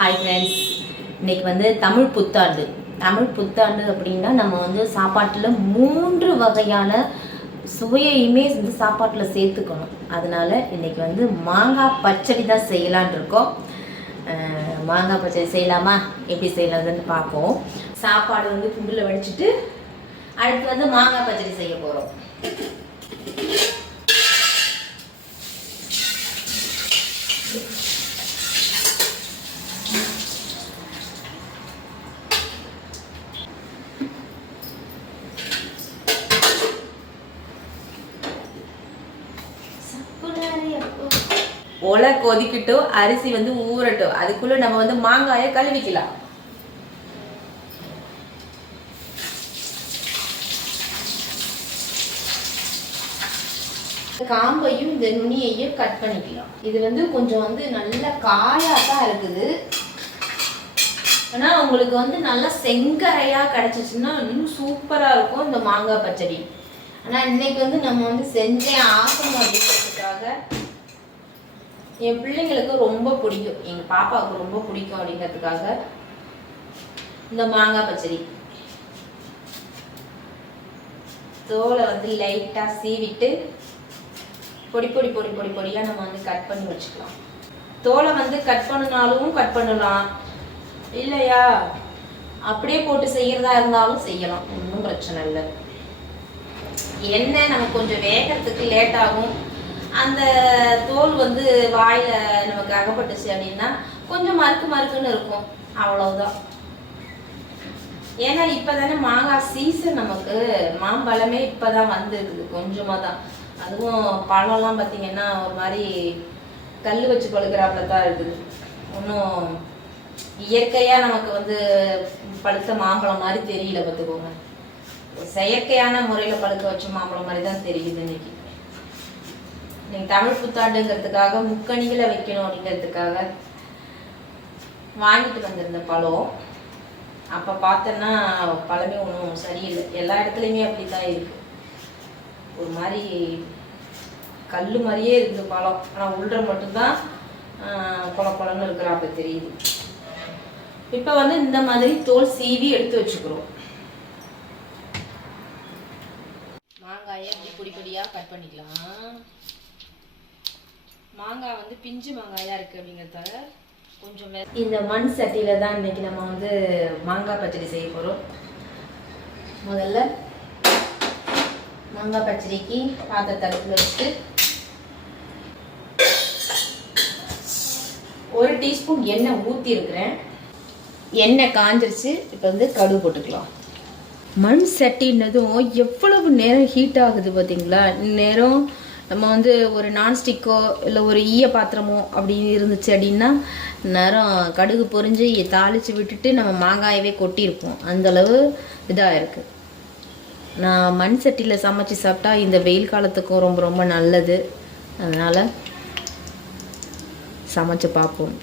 Hi friends, இன்றைக்கி வந்து தமிழ் புத்தாண்டு. தமிழ் புத்தாண்டு அப்படின்னா நம்ம வந்து சாப்பாட்டில் 3 வகையான சுவையுமே வந்து சாப்பாட்டில் சேர்த்துக்கணும். அதனால் இன்றைக்கி வந்து மாங்காய் பச்சடி தான் செய்யலான் இருக்கோம். மாங்காய் பச்சடி செய்யலாமா? எப்படி செய்யலாம்னு பார்ப்போம். சாப்பாடு வந்து குண்டில் வடிச்சிட்டு அடுத்து வந்து மாங்காய் பச்சடி செய்ய போகிறோம். ஒலை கொதிக்கட்டும், அரிசி வந்து ஊறட்டும். அதுக்குள்ள நம்ம வந்து மாங்காயை கழுவிக்கலாம். காம்பையும் இந்த நுனியையும் கட் பண்ணிக்கலாம். இது வந்து கொஞ்சம் வந்து நல்ல காயாதான் இருக்குது. ஆனா உங்களுக்கு வந்து நல்லா செங்கரையா கிடைச்சிச்சுன்னா இன்னும் சூப்பரா இருக்கும் இந்த மாங்காய் பச்சடி. ஆனா இன்னைக்கு வந்து நம்ம வந்து செஞ்சே ஆகணும் அப்படிங்கிறதுக்காக, என் பிள்ளைங்களுக்கு ரொம்ப பிடிக்கும், எங்கள் பாப்பாவுக்கு ரொம்ப பிடிக்கும் அப்படிங்கிறதுக்காக இந்த மாங்காய் பச்சடி. தோலை வந்து லைட்டாக சீவிட்டு பொடி பொடி பொடி பொடி பொடியாக நம்ம வந்து கட் பண்ணி வச்சுக்கலாம். தோலை வந்து கட் பண்ணினாலும் கட் பண்ணலாம், இல்லையா அப்படியே போட்டு செய்கிறதா இருந்தாலும் செய்யலாம், ஒன்றும் பிரச்சனை இல்லை. எண்ணெய் நமக்கு கொஞ்சம் வேகிறதுக்கு லேட் ஆகும். அந்த தோல் வந்து வாயில் நமக்கு அகப்பட்டுச்சு அப்படின்னா கொஞ்சம் மறுக்குன்னு இருக்கும், அவ்வளவுதான். ஏன்னா இப்போ தானே மாங்காய் சீசன், நமக்கு மாம்பழமே இப்போ தான் வந்துருக்குது, கொஞ்சமாக தான். அதுவும் பழம்லாம் பார்த்தீங்கன்னா ஒரு மாதிரி கல் வச்சு பழுக்கிறாப்புல தான் இருக்குது. ஒன்றும் இயற்கையாக நமக்கு வந்து பழுத்த மாம்பழம் மாதிரி தெரியல, பார்த்துக்கோங்க. செயற்கையான முறையில் பழுக்க வச்ச மாம்பழம் மாதிரி தான் தெரியுது. இன்னைக்கு தமிழ் புத்தாண்டுங்கிறதுக்காக முக்கணிகளை வைக்கணும் அப்படிங்கிறதுக்காக வாங்கிட்டு வந்திருந்த பழம். அப்போ பார்த்தோன்னா பழமே ஒன்றும் சரியில்லை, எல்லா இடத்துலையுமே அப்படி தான் இருக்கு. ஒரு மாதிரி கல் மாதிரியே இருக்குது பழம். ஆனால் உள்ள மட்டும்தான் குழப்பழம்னு இருக்கிறாப்ப தெரியுது. இப்போ வந்து இந்த மாதிரி தோல் சீவி எடுத்து வச்சுக்கிறோம். மாங்காயை அப்படி பொடி பொடியாக கட் பண்ணிக்கலாம். மாங்காய் வந்து பிஞ்சு மாங்காயா இருக்கு அப்படிங்கிறதால கொஞ்சம் இந்த மண் சட்டியில தான் இன்னைக்கு நம்ம வந்து மாங்காய் பச்சடி செய்ய போறோம். முதல்ல மாங்காய் பச்சடிக்கு பாத்திரத்தை அடுப்புல வச்சுட்டு 1 டீஸ்பூன் எண்ணெய் ஊற்றி இருக்கிறேன். எண்ணெய் காஞ்சிருச்சு. இப்போ வந்து கடுகு போட்டுக்கலாம். மண் சட்டின்னதும் எவ்வளவு நேரம் ஹீட் ஆகுது பார்த்தீங்களா? நேரம் நம்ம வந்து ஒரு நான்ஸ்டிக்கோ இல்லை ஒரு ஈய பாத்திரமோ அப்படி இருந்துச்சு அப்படின்னா நேரம் கடுகு பொரிஞ்சு தாளித்து விட்டுட்டு நம்ம மாங்காயவே கொட்டியிருப்போம். அந்தளவு இதாக இருக்குது. நான் மண் சட்டியில் சமைச்சு சாப்பிட்டா இந்த வெயில் காலத்துக்கும் ரொம்ப ரொம்ப நல்லது. அதனால் சமைச்சு பார்ப்போம்.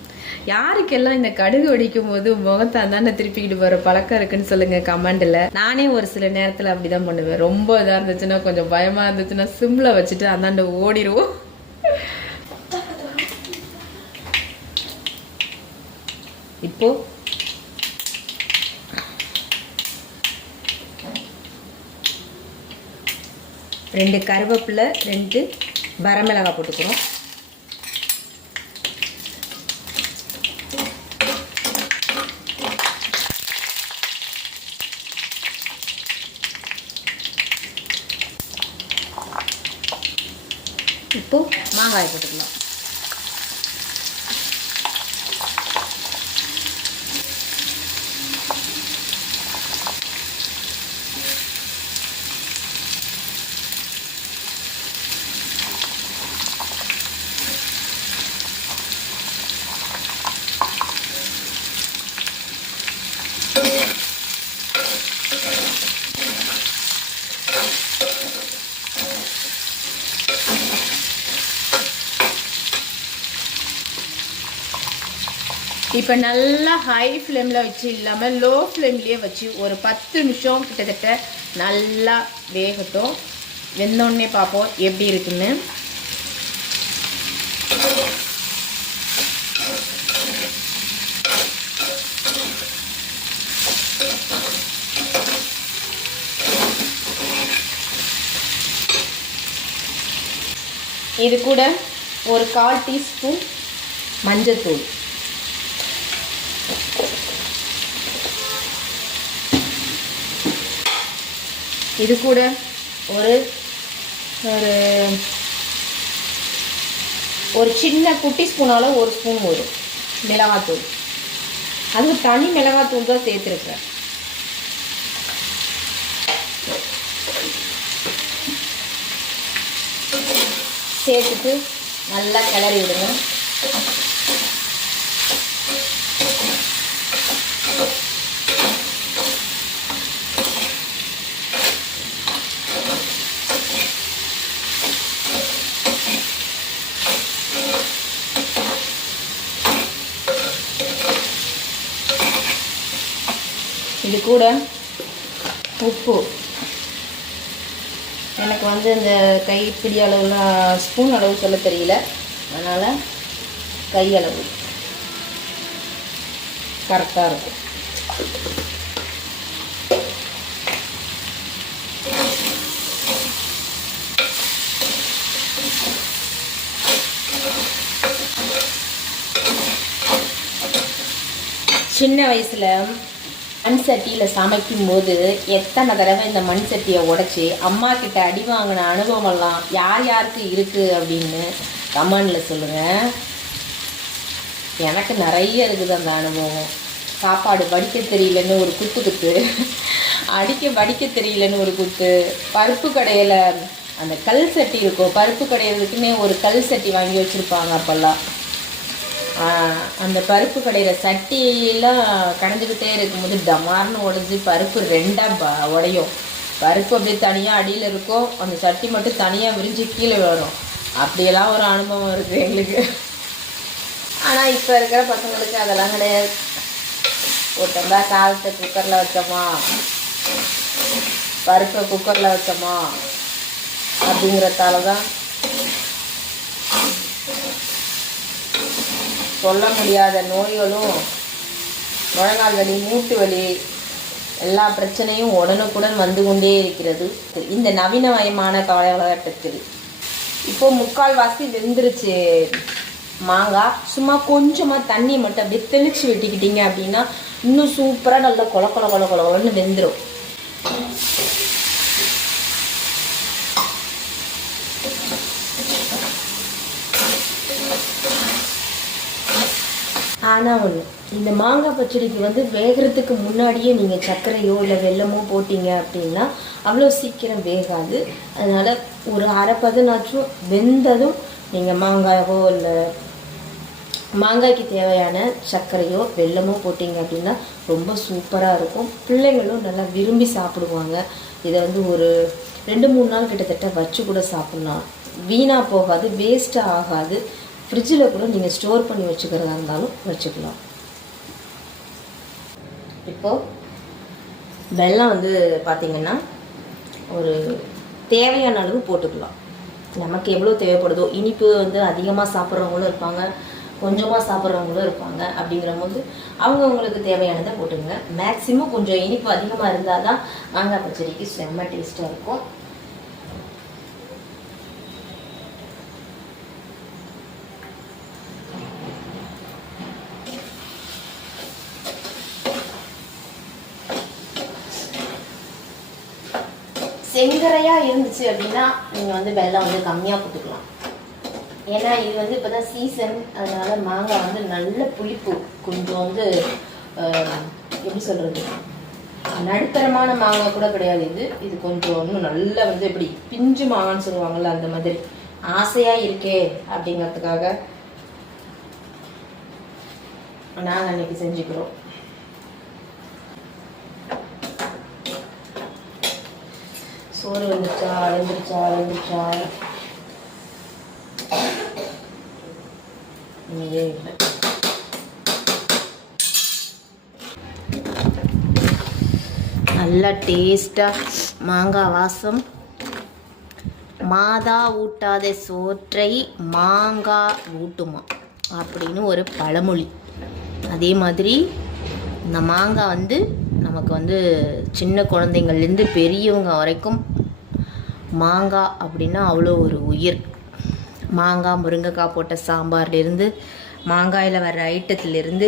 யாருக்கெல்லாம் இந்த கடுகு வெடிக்கும் போது முகத்தை அந்தாண்ட திருப்பிக்கிட்டு போகிற பழக்கம் இருக்குன்னு சொல்லுங்கள் கமெண்டில். நானே ஒரு சில நேரத்தில் அப்படி தான் பண்ணுவேன். ரொம்ப இதாக இருந்துச்சுன்னா, கொஞ்சம் பயமாக இருந்துச்சுன்னா சிம்மில் வச்சுட்டு அந்தாண்ட ஓடிடுவோம். இப்போ ரெண்டு கருவேப்பிலை, 2 வரமிளகாய் போட்டுக்கிறோம். இப்போ மாங்காய் போட்டுக்கலாம். இப்போ நல்லா ஹை ஃப்ளேமில் வச்சு இல்லாமல் லோ ஃப்ளேம்லேயே வச்சு ஒரு 10 நிமிஷம் கிட்டத்தட்ட நல்லா வேகட்டும். வெந்தோடனே பார்ப்போம் எப்படி இருக்குன்னு. இது கூட ஒரு 1/4 டீஸ்பூன் மஞ்சத்தூள், இது கூட ஒரு ஒரு சின்ன குட்டி ஸ்பூனால 1 ஸ்பூன் வரும் மிளகாத்தூள். அது தனி மிளகாத்தூள் தான் சேர்த்துருக்குறேன். சேர்த்துட்டு நல்லா கிளறி விடுங்க. இது கூட உப்பு, எனக்கு வந்து இந்த கைப்பிடி அளவுலாம் ஸ்பூன் அளவு சொல்ல தெரியல, அதனால் கையளவு கரெக்டாக இருக்கும். சின்ன வயசில் மண் சட்டியில் சமைக்கும்போது எத்தனை தடவை இந்த மண் சட்டியை உடச்சி அம்மா கிட்ட அடி வாங்கின அனுபவமெல்லாம் யார் யாருக்கு இருக்குது அப்படின்னு கமெண்டில் சொல்லுங்கள். எனக்கு நிறைய இருக்குது அந்த அனுபவம். சாப்பாடு வடிக்க தெரியலன்னு ஒரு குத்து, வடிக்க தெரியலன்னு ஒரு குத்து, பருப்பு கடையில் அந்த கல் சட்டி இருக்கும், பருப்பு கடையிறதுக்குன்னே ஒரு கல் சட்டி வாங்கி வச்சுருப்பாங்க அப்போல்லாம். அந்த பருப்பு கடையில் சட்டியெல்லாம் கடைஞ்சிக்கிட்டே இருக்கும்போது டமார்னு உடஞ்சி பருப்பு 2ஆக உடையும். பருப்பு அப்படியே தனியாக அடியில் இருக்கும், அந்த சட்டி மட்டும் தனியாக விரிஞ்சு கீழே விழணும். அப்படியெல்லாம் ஒரு அனுபவம் இருக்குது எங்களுக்கு. ஆனால் இப்போ இருக்கிற பசங்களுக்கு அதெல்லாம் கிடையாது. ஒருத்தந்தா காலத்தை குக்கரில் வச்சோமா, பருப்பை குக்கரில் வச்சோமா அப்படிங்கிறதால தான் சொல்ல முடியாத நோய்களும், முழங்கால் வலி, மூட்டு வலி, எல்லா பிரச்சனையும் உடனுக்குடன் வந்து கொண்டே இருக்கிறது இந்த நவீனமயமான காலகட்டத்தில். இப்போ 3/4 வெந்துருச்சு மாங்காய். சும்மா கொஞ்சமாக தண்ணி மட்டும் அப்படியே தெளித்து வெட்டிக்கிட்டீங்க அப்படின்னா இன்னும் சூப்பராக நல்லா கொலன்னு வெந்துடும். ஆனால் ஒன்று, இந்த மாங்காய் பச்சடிக்கு வந்து வேகிறதுக்கு முன்னாடியே நீங்கள் சர்க்கரையோ இல்லை வெல்லமோ போட்டிங்க அப்படின்னா அவ்வளோ சீக்கிரம் வேகாது. அதனால் ஒரு 1/2 பதனாச்சும் வெந்ததும் நீங்கள் மாங்காயோ இல்லை மாங்காய்க்கு தேவையான சர்க்கரையோ வெல்லமோ போட்டிங்க அப்படின்னா ரொம்ப சூப்பராக இருக்கும். பிள்ளைங்களும் நல்லா விரும்பி சாப்பிடுவாங்க. இதை வந்து ஒரு 2-3 நாள் கிட்டத்தட்ட வச்சு கூட சாப்பிட்லாம். வீணாக போகாது, வேஸ்ட்டாக ஆகாது. ஃப்ரிட்ஜில் கூட நீங்கள் ஸ்டோர் பண்ணி வச்சுக்கிறதா இருந்தாலும் வச்சுக்கலாம். இப்போது வெல்லம் வந்து பார்த்திங்கன்னா ஒரு தேவையான அளவு போட்டுக்கலாம். நமக்கு எவ்வளோ தேவைப்படுதோ, இனிப்பு வந்து அதிகமாக சாப்பிட்றவங்களும் இருப்பாங்க, கொஞ்சமாக சாப்பிட்றவங்களும் இருப்பாங்க. அப்படிங்கிற போது அவங்களுக்கு தேவையானதை போட்டுங்க. மேக்ஸிமம் கொஞ்சம் இனிப்பு அதிகமாக இருந்தால் தான் மாங்காய் பச்சடிக்கு செம்ம டேஸ்ட்டாக இருக்கும். செங்கரையாக இருந்துச்சு அப்படின்னா நீங்கள் வந்து வெல்லம் வந்து கம்மியாக போட்டுக்கலாம். ஏன்னா இது வந்து இப்போ தான் சீசன், அதனால் மாங்காய் வந்து நல்ல புளிப்பு, கொஞ்சம் வந்து எப்படி சொல்கிறது, நடுத்தரமான மாங்காய் கூட கிடையாது. இது கொஞ்சம் இன்னும் நல்லா வந்து எப்படி பிஞ்சு மாங்கான்னு சொல்லுவாங்கள்ல, அந்த மாதிரி ஆசையாக இருக்கே அப்படிங்கிறதுக்காக நாங்கள் அன்றைக்கி செஞ்சுக்கிறோம். சோறு வந்துச்சா வெந்துருச்சா இல்லை. நல்லா டேஸ்டாக மாங்காய் வாசம். மாதா ஊட்டாத சோற்றை மாங்காய் ஊட்டுமா அப்படின்னு ஒரு பழமொழி. அதே மாதிரி இந்த மாங்காய் வந்து நமக்கு வந்து சின்ன குழந்தைங்கள்லேருந்து பெரியவங்க வரைக்கும் மாங்காய் அப்படின்னா அவ்வளோ ஒரு உயிர். மாங்காய் முருங்கைக்காய் போட்ட சாம்பார்லேருந்து மாங்காயில் வர்ற ஐட்டத்துலேருந்து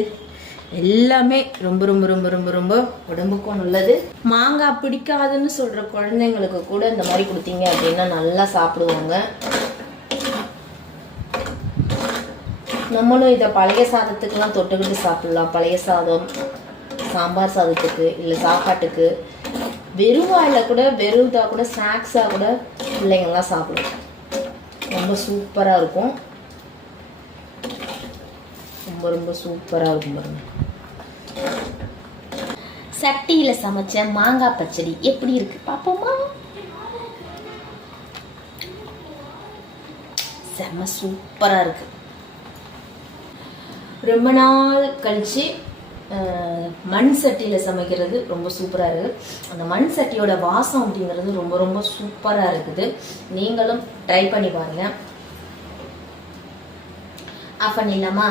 எல்லாமே ரொம்ப ரொம்ப ரொம்ப ரொம்ப ரொம்ப உடம்புக்கும் நல்லது. மாங்காய் பிடிக்காதுன்னு சொல்கிற குழந்தைங்களுக்கு கூட இந்த மாதிரி கொடுத்தீங்க அப்படின்னா நல்லா சாப்பிடுவாங்க. நம்மளும் இதை பழைய சாதத்துக்கெல்லாம் தொட்டுக்கிட்டு சாப்பிட்லாம். பழைய சாதம், சாம்பார் சாதத்துக்கு, இல்லை சாப்பாட்டுக்கு, வெறும் வாயில் கூட, வெறும் இதாக கூட, ஸ்நாக்ஸாக கூட பிள்ளைங்கள்லாம் சாப்பிடுவோம். ரொம்ப சூப்பராக இருக்கும். ரொம்ப ரொம்ப சூப்பராக இருக்கும் பாருங்க. சட்டியில் சமைச்ச மாங்காய் பச்சடி எப்படி இருக்கு பார்ப்போமா? செம்ம சூப்பராக இருக்கு. ரொம்ப நாள் கழிச்சு மண் சட்டியில் சமைக்கிறது ரொம்ப சூப்பராக இருக்குது. அந்த மண் சட்டியோட வாசம் அப்படிங்கிறது ரொம்ப ரொம்ப சூப்பராக இருக்குது. நீங்களும் ட்ரை பண்ணி பாருங்கள். ஆஃப் பண்ணிடலாமா?